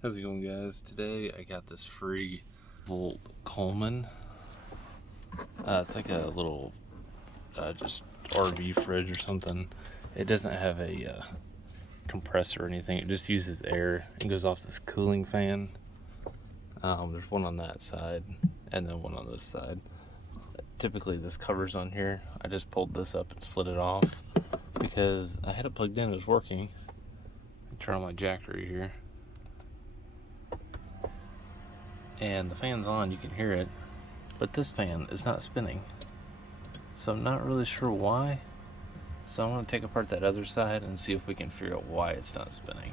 How's it going, guys? Today I got this free Volt Coleman. It's like a little just RV fridge or something. It doesn't have a compressor or anything. It just uses air and goes off this cooling fan. There's one on that side and then one on this side. Typically this cover's on here. I just pulled this up and slid it off because I had it plugged in. It was working. Turn on my Jackery here. And the fan's on, you can hear it, but this fan is not spinning, so I'm not really sure why. So I'm going to take apart that other side and see if we can figure out why it's not spinning.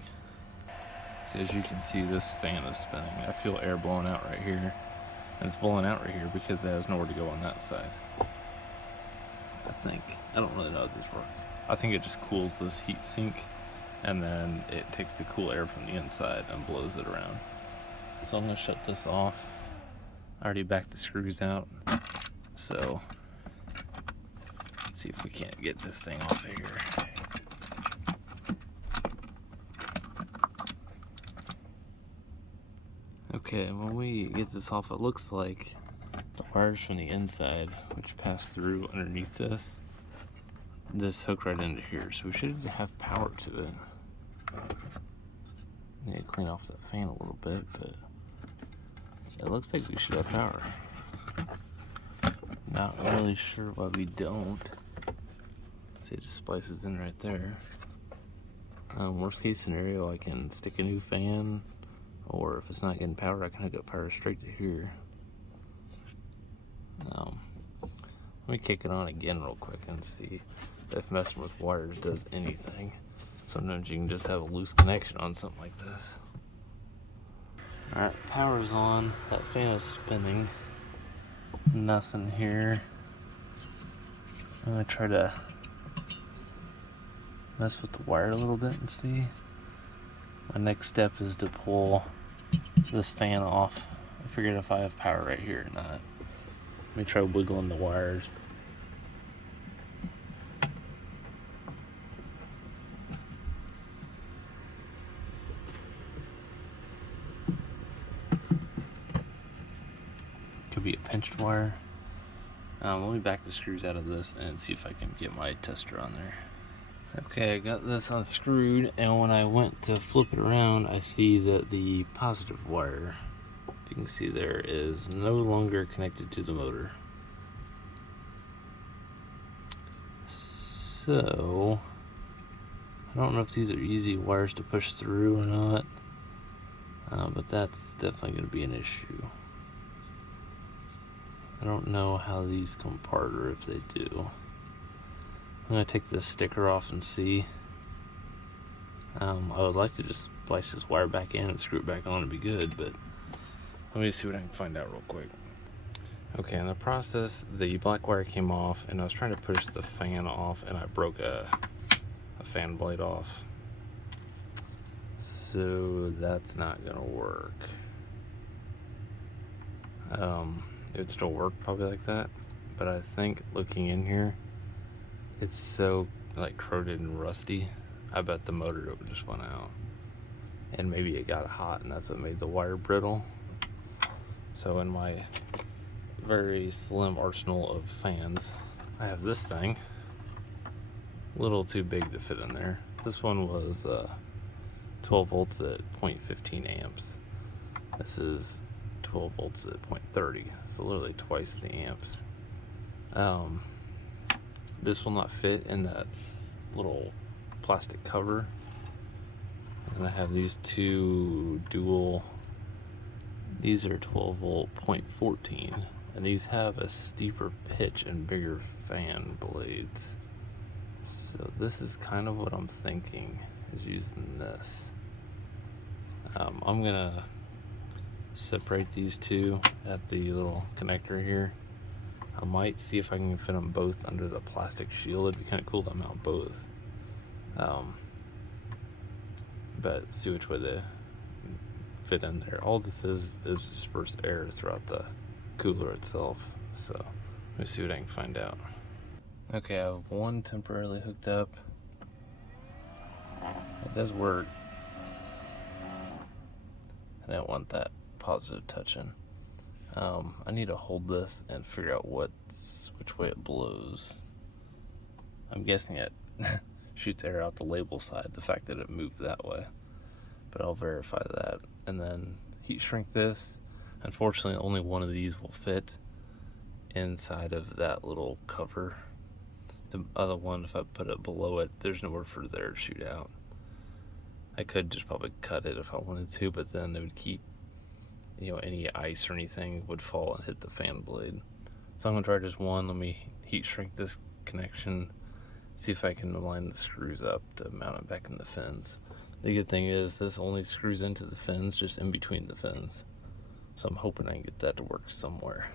So as you can see, this fan is spinning. I feel air blowing out right here, and it's blowing out right here because it has nowhere to go on that side. I don't really know how this works. I think it just cools this heat sink, and then it takes the cool air from the inside and blows it around. So I'm going to shut this off. I already backed the screws out, so see if we can't get this thing off of here. Okay, when we get this off, it looks like the wires from the inside, which pass through underneath this hook right into here, so we should have power to it. Need to clean off that fan a little bit, but it looks like we should have power. Not really sure why we don't. See, it just splices in right there. Worst case scenario, I can stick a new fan, or if it's not getting power, I can hook up power straight to here. Let me kick it on again real quick and see if messing with wires does anything. Sometimes you can just have a loose connection on something like this. Alright, power's on. That fan is spinning. Nothing here. I'm gonna try to mess with the wire a little bit and see. My next step is to pull this fan off. I figured if I have power right here or not. Let me try wiggling the wires. Could be a pinched wire. Let me back the screws out of this and see if I can get my tester on there. Okay, I got this unscrewed, and when I went to flip it around, I see that the positive wire, you can see there, is no longer connected to the motor. So I don't know if these are easy wires to push through or not, but that's definitely going to be an issue. I don't know how these come apart or if they do. I'm going to take this sticker off and see. I would like to just splice this wire back in and screw it back on and be good, but let me see what I can find out real quick. Okay, in the process, the black wire came off, and I was trying to push the fan off, and I broke a fan blade off. So that's not gonna work. It would still work probably like that, but I think looking in here, it's so like corroded and rusty. I bet the motor just went out, and maybe it got hot, and that's what made the wire brittle. So in my very slim arsenal of fans, I have this thing, a little too big to fit in there. This one was 12 volts at 0.15 amps. This is 12 volts at 0.30, so literally twice the amps. This will not fit in that little plastic cover. And I have these two dual, these are 12 volt 0.14, and these have a steeper pitch and bigger fan blades. So this is kind of what I'm thinking, is using this. I'm gonna separate these two at the little connector here. I might see if I can fit them both under the plastic shield. It'd be kind of cool to mount both. But see which way they fit in there. All this is dispersed air throughout the cooler itself. So let me see what I can find out. Okay, I have one temporarily hooked up. It does work. I didn't want that positive touching. I need to hold this and figure out which way it blows. I'm guessing it shoots air out the label side, the fact that it moved that way. But I'll verify that. And then heat shrink this. Unfortunately, only one of these will fit inside of that little cover. The other one, if I put it below it, there's nowhere for there to shoot out. I could just probably cut it if I wanted to, but then it would keep, any ice or anything would fall and hit the fan blade. So I'm gonna try just one. Let me heat shrink this connection, see if I can line the screws up to mount it back in the fins. The good thing is this only screws into the fins, just in between the fins. So I'm hoping I can get that to work somewhere.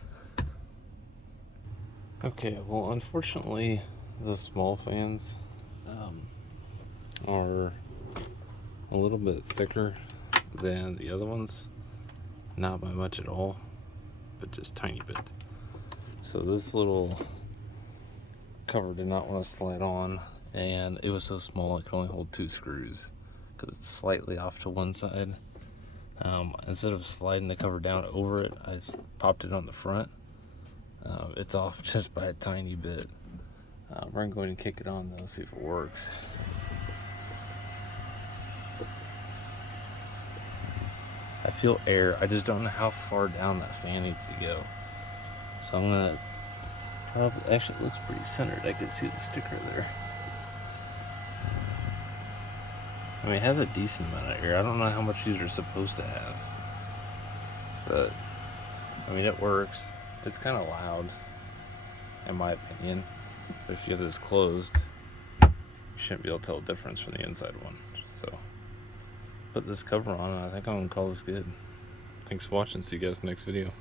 Okay, well, unfortunately, the small fans are a little bit thicker than the other ones. Not by much at all, but just tiny bit. So this little cover did not want to slide on, and it was so small it could only hold 2 screws because it's slightly off to one side. Instead of sliding the cover down over it, I just popped it on the front. It's off just by a tiny bit. We're gonna go ahead and kick it on though, see if it works. I feel air, I just don't know how far down that fan needs to go. So I'm gonna actually, it looks pretty centered. I can see the sticker there. I mean, it has a decent amount of air. I don't know how much these are supposed to have, but I mean, it works. It's kind of loud, in my opinion. But if you have this closed, you shouldn't be able to tell the difference from the inside one. So, put this cover on, and I think I'm gonna call this good. Thanks for watching. See you guys next video.